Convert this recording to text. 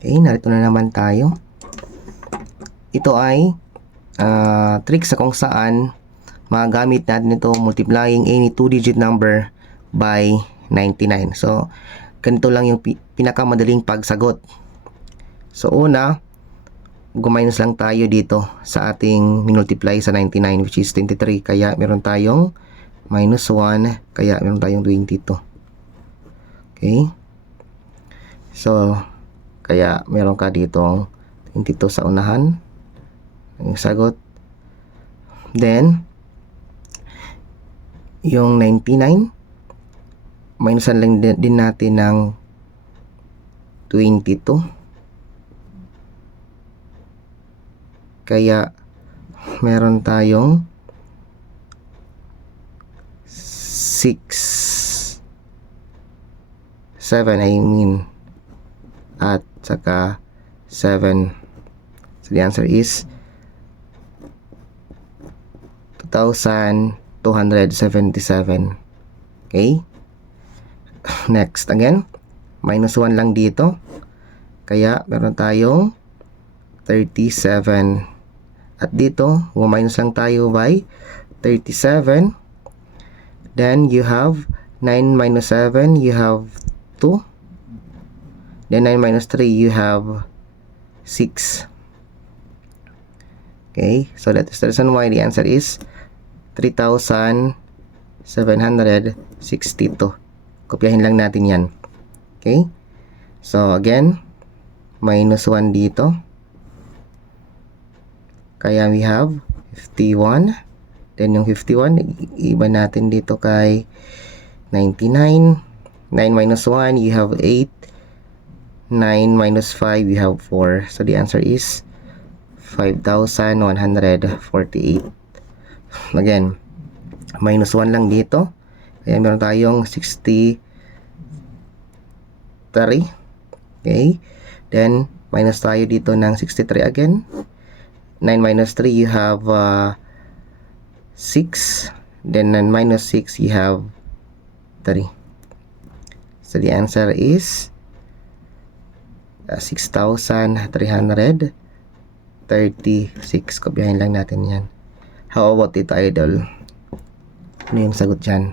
Okay, narito na naman tayo. Ito ay trick sa kung saan magamit natin ito multiplying any 2-digit number by 99. So, ganito lang yung pinakamadaling pagsagot. So, una, guminus lang tayo dito sa ating minultiply sa 99 which is 23. Kaya meron tayong minus 1. Kaya meron tayong 22. Okay? So, kaya meron ka ditong 22 sa unahan. Yung sagot. Then, yung 99, minusan lang din natin ng 22. Kaya, meron tayong 6, 7 I mean, at saka 7. So, the answer is 2,277. Okay? Next, again, minus 1 lang dito. Kaya, meron tayong 37. At dito, minus lang tayo by 37. Then, you have 9 minus 7, you have 2. Then, 9 minus 3, you have 6. Okay, so that is the reason why the answer is 3,762. Kopyahin lang natin yan. Okay, so again, minus 1 dito. Kaya we have 51. Then yung 51, iba natin dito kay 99. 9 minus 1, you have 8. 9 minus 5, you have 4. So the answer is 5,148. Again, minus 1 lang dito. Kaya meron tayong 63. Okay. Then, minus tayo dito ng 63 again. 9 minus 3, you have 6. Then, 9 minus 6, you have 3. So, the answer is 6,336. Kopyahin lang natin yan. How about ito, idol? Ano yung sagot dyan?